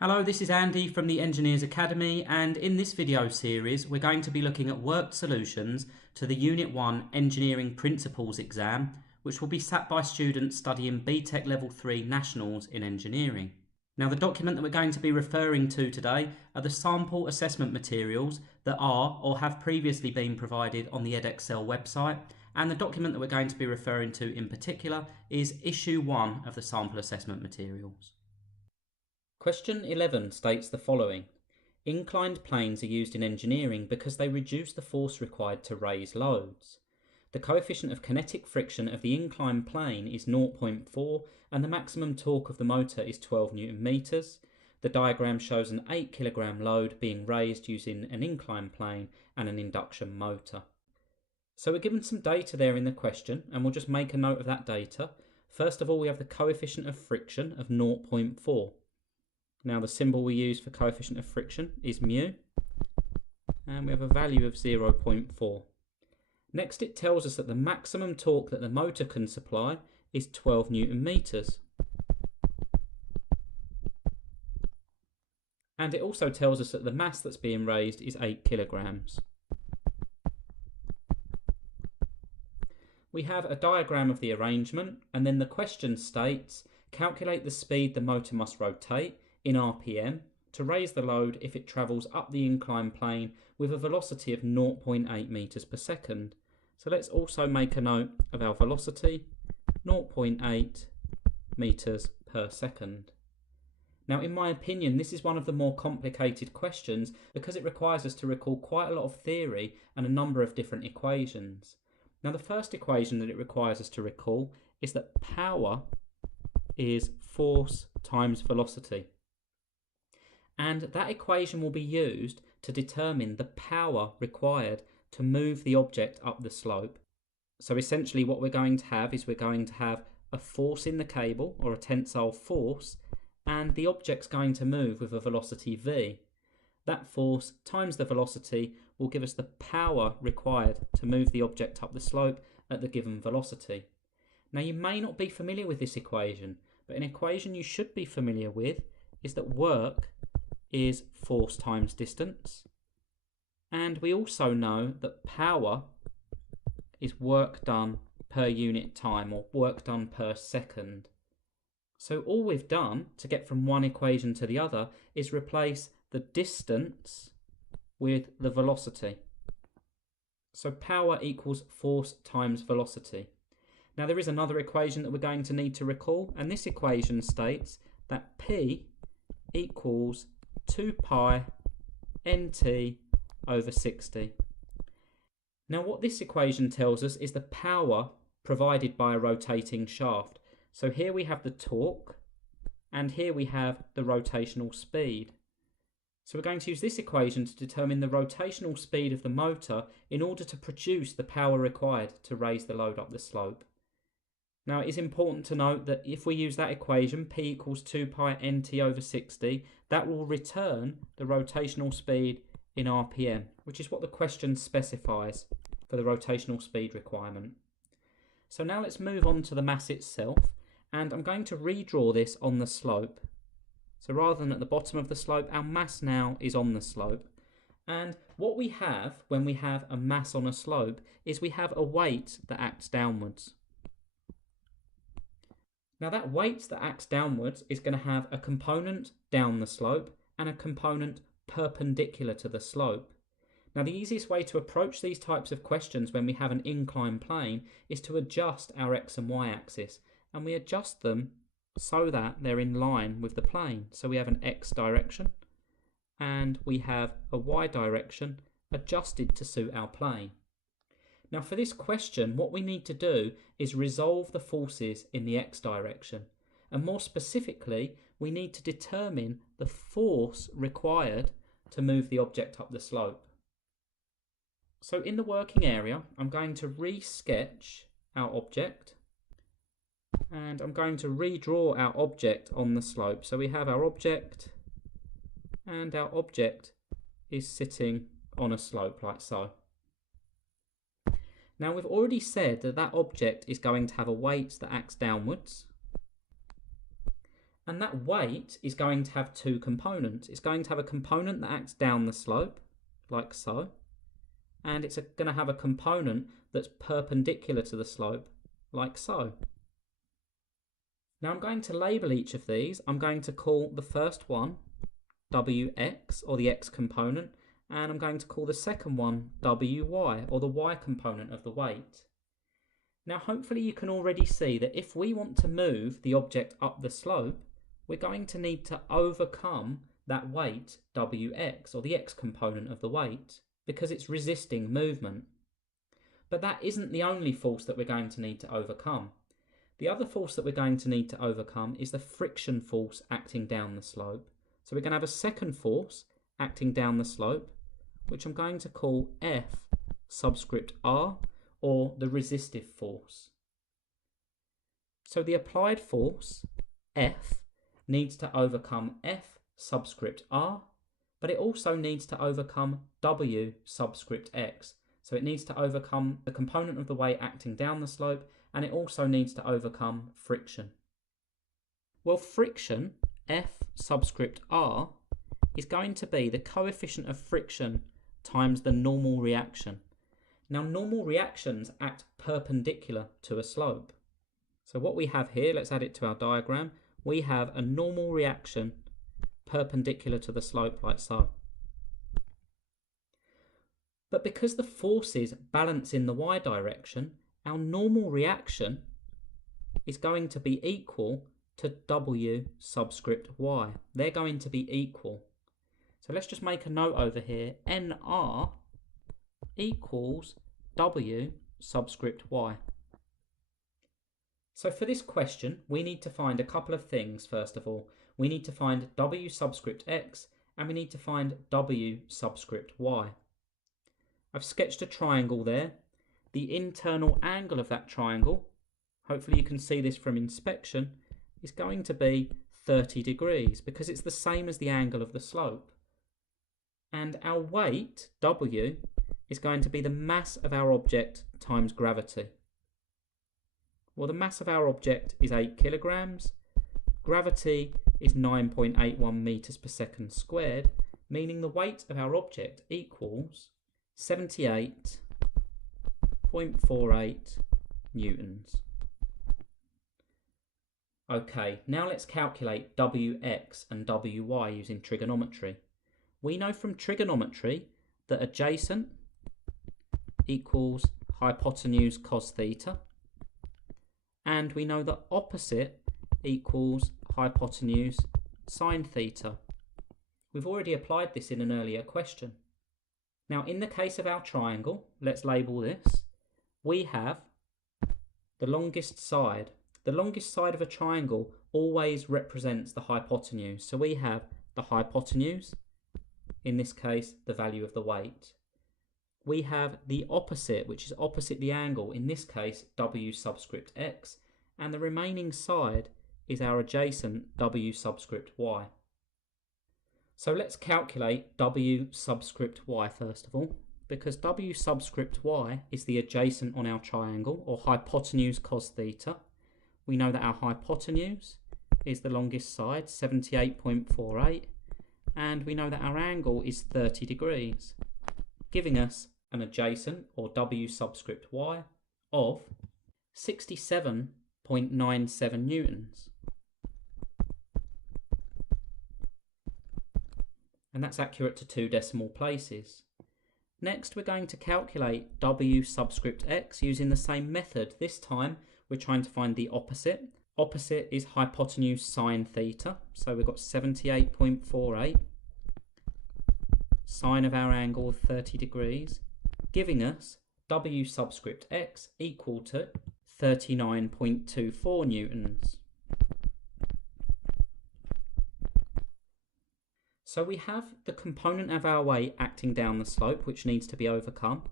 Hello, this is Andy from the Engineers Academy, and in this video series we're going to be looking at worked solutions to the Unit 1 Engineering Principles exam, which will be sat by students studying BTEC Level 3 Nationals in Engineering. Now, the document that we're going to be referring to today are the sample assessment materials that are or have previously been provided on the edXcel website, and the document that we're going to be referring to in particular is Issue 1 of the sample assessment materials. Question 11 states the following. Inclined planes are used in engineering because they reduce the force required to raise loads. The coefficient of kinetic friction of the inclined plane is 0.4 and the maximum torque of the motor is 12 Newton meters. The diagram shows an 8 kilogram load being raised using an inclined plane and an induction motor. So we're given some data there in the question, and we'll just make a note of that data. First of all, we have the coefficient of friction of 0.4. Now the symbol we use for coefficient of friction is mu, and we have a value of 0.4. Next, it tells us that the maximum torque that the motor can supply is 12 Newton meters. And it also tells us that the mass that's being raised is 8 kilograms. We have a diagram of the arrangement, and then the question states, calculate the speed the motor must rotate in RPM to raise the load if it travels up the inclined plane with a velocity of 0.8 meters per second. So let's also make a note of our velocity, 0.8 meters per second. Now, in my opinion, this is one of the more complicated questions because it requires us to recall quite a lot of theory and a number of different equations. Now, the first equation that it requires us to recall is that power is force times velocity. And that equation will be used to determine the power required to move the object up the slope. So essentially what we're going to have is we're going to have a force in the cable, or a tensile force, and the object's going to move with a velocity v. That force times the velocity will give us the power required to move the object up the slope at the given velocity. Now, you may not be familiar with this equation, but an equation you should be familiar with is that work is force times distance, and we also know that power is work done per unit time, or work done per second. So all we've done to get from one equation to the other is replace the distance with the velocity. So power equals force times velocity. Now, there is another equation that we're going to need to recall, and this equation states that P equals 2 pi nt over 60. Now, what this equation tells us is the power provided by a rotating shaft. So here we have the torque, and here we have the rotational speed. So we're going to use this equation to determine the rotational speed of the motor in order to produce the power required to raise the load up the slope. Now, it is important to note that if we use that equation, P equals 2 pi nt over 60, that will return the rotational speed in RPM, which is what the question specifies for the rotational speed requirement. So now let's move on to the mass itself, and I'm going to redraw this on the slope. So rather than at the bottom of the slope, our mass now is on the slope. And what we have when we have a mass on a slope is we have a weight that acts downwards. Now, that weight that acts downwards is going to have a component down the slope and a component perpendicular to the slope. Now, the easiest way to approach these types of questions when we have an inclined plane is to adjust our x and y axis, and we adjust them so that they're in line with the plane. So we have an x direction and we have a y direction adjusted to suit our plane. Now, for this question, what we need to do is resolve the forces in the x direction. And more specifically, we need to determine the force required to move the object up the slope. So in the working area, I'm going to re-sketch our object, and I'm going to redraw our object on the slope. So we have our object, and our object is sitting on a slope like so. Now, we've already said that that object is going to have a weight that acts downwards, And that weight is going to have two components. It's going to have a component that acts down the slope, like so, and it's going to have a component that's perpendicular to the slope, like so. Now I'm going to label each of these. I'm going to call the first one Wx, or the x component, and I'm going to call the second one Wy, or the y component of the weight. Now hopefully you can already see that if we want to move the object up the slope, we're going to need to overcome that weight Wx, or the x component of the weight, because it's resisting movement. But that isn't the only force that we're going to need to overcome. The other force that we're going to need to overcome is the friction force acting down the slope. So we're going to have a second force acting down the slope, which I'm going to call F subscript R, or the resistive force. So the applied force, F, needs to overcome F subscript R, but it also needs to overcome W subscript X. So it needs to overcome the component of the weight acting down the slope, and it also needs to overcome friction. Well, friction, F subscript R, is going to be the coefficient of friction times the normal reaction. Now, normal reactions act perpendicular to a slope. So what we have here, let's add it to our diagram, we have a normal reaction perpendicular to the slope, like so. But because the forces balance in the y direction, our normal reaction is going to be equal to W subscript y. They're going to be equal. So let's just make a note over here. NR equals W subscript y. So for this question, we need to find a couple of things, first of all. We need to find W subscript x, and we need to find W subscript y. I've sketched a triangle there. The internal angle of that triangle, hopefully you can see this from inspection, is going to be 30 degrees because it's the same as the angle of the slope. And our weight, W, is going to be the mass of our object times gravity. Well, the mass of our object is 8 kilograms. Gravity is 9.81 meters per second squared, meaning the weight of our object equals 78.48 newtons. Okay, now let's calculate Wx and Wy using trigonometry. We know from trigonometry that adjacent equals hypotenuse cos theta, and we know that opposite equals hypotenuse sine theta. We've already applied this in an earlier question. Now, in the case of our triangle, let's label this, we have the longest side. The longest side of a triangle always represents the hypotenuse. So we have the hypotenuse, in this case, the value of the weight. We have the opposite, which is opposite the angle, in this case, W subscript x, and the remaining side is our adjacent W subscript y. So let's calculate W subscript y first of all, because W subscript y is the adjacent on our triangle, or hypotenuse cos theta. We know that our hypotenuse is the longest side, 78.48, and we know that our angle is 30 degrees, giving us an adjacent, or W subscript y, of 67.97 newtons. And that's accurate to 2 decimal places. Next, we're going to calculate W subscript x using the same method. This time, we're trying to find the opposite. Opposite is hypotenuse sine theta. So we've got 78.48. Sine of our angle of 30 degrees, giving us W subscript x equal to 39.24 newtons. So we have the component of our weight acting down the slope, which needs to be overcome.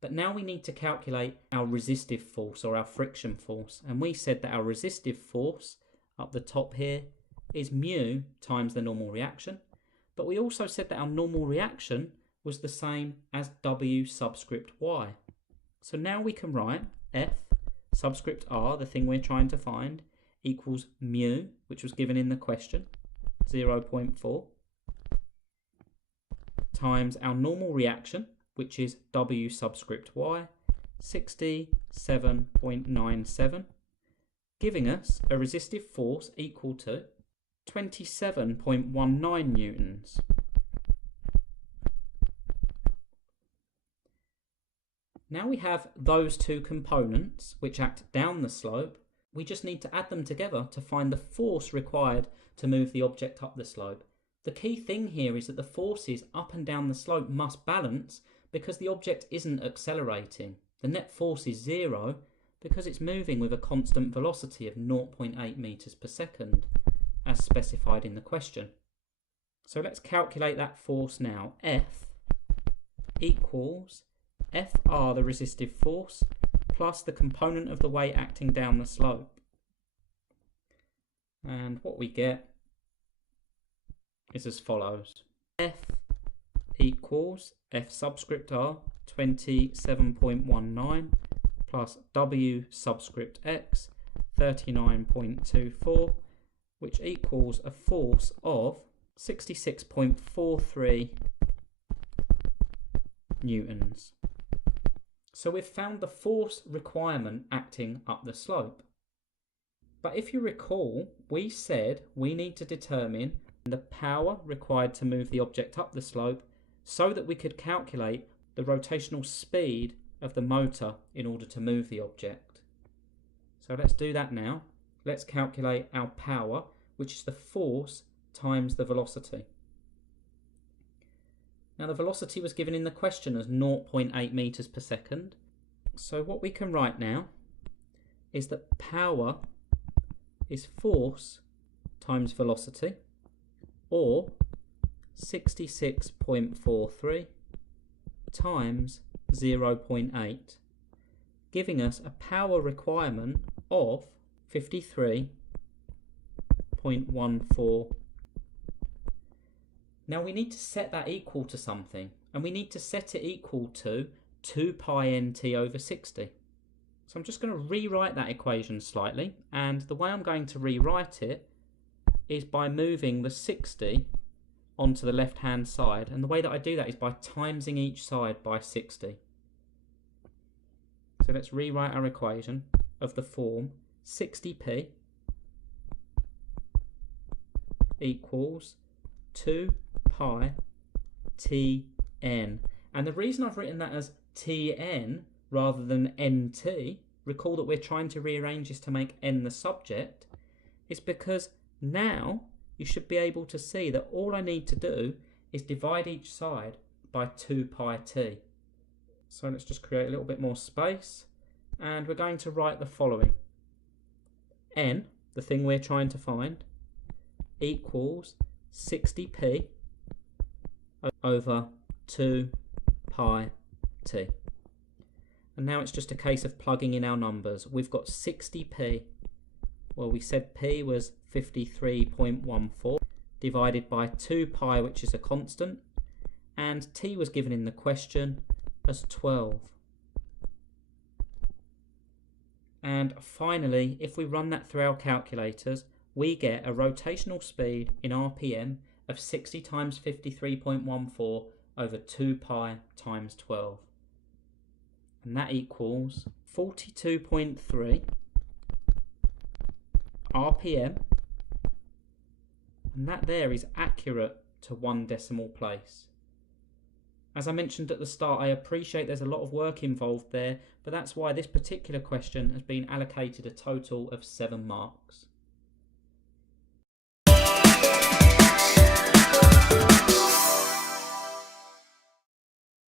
But now we need to calculate our resistive force, or our friction force. And we said that our resistive force up the top here is mu times the normal reaction. But we also said that our normal reaction was the same as W subscript y. So now we can write F subscript R, the thing we're trying to find, equals mu, which was given in the question, 0.4, times our normal reaction, which is W subscript Y, 67.97, giving us a resistive force equal to 27.19 newtons. Now we have those two components which act down the slope. We just need to add them together to find the force required to move the object up the slope. The key thing here is that the forces up and down the slope must balance because the object isn't accelerating. The net force is 0 because it's moving with a constant velocity of 0.8 meters per second, as specified in the question. So let's calculate that force now. F equals Fr, the resistive force, plus the component of the weight acting down the slope. And what we get is as follows. F equals F subscript R, 27.19, plus W subscript X, 39.24, which equals a force of 66.43 newtons. So we've found the force requirement acting up the slope. But if you recall, we said we need to determine the power required to move the object up the slope so that we could calculate the rotational speed of the motor in order to move the object. So let's do that now. Let's calculate our power, which is the force times the velocity. Now the velocity was given in the question as 0.8 meters per second. So what we can write now is that power is force times velocity, or 66.43 times 0.8, giving us a power requirement of 53.14. Now we need to set that equal to something, and we need to set it equal to 2 pi nt over 60. So I'm just going to rewrite that equation slightly, and the way I'm going to rewrite it is by moving the 60 onto the left hand side, and the way that I do that is by timesing each side by 60. So let's rewrite our equation of the form 60p equals 2 pi Tn. And the reason I've written that as Tn rather than Nt, recall that we're trying to rearrange this to make n the subject, is because now you should be able to see that all I need to do is divide each side by 2 pi t. So let's just create a little bit more space, and we're going to write the following. N, the thing we're trying to find, equals 60p over 2 pi t. And now it's just a case of plugging in our numbers. We've got 60p, well, we said p was 53.14, divided by 2 pi, which is a constant, and t was given in the question as 12. And finally, if we run that through our calculators, we get a rotational speed in RPM of 60 times 53.14 over 2 pi times 12. And that equals 42.3 RPM. And that there is accurate to 1 decimal place. As I mentioned at the start, I appreciate there's a lot of work involved there, but that's why this particular question has been allocated a total of 7 marks.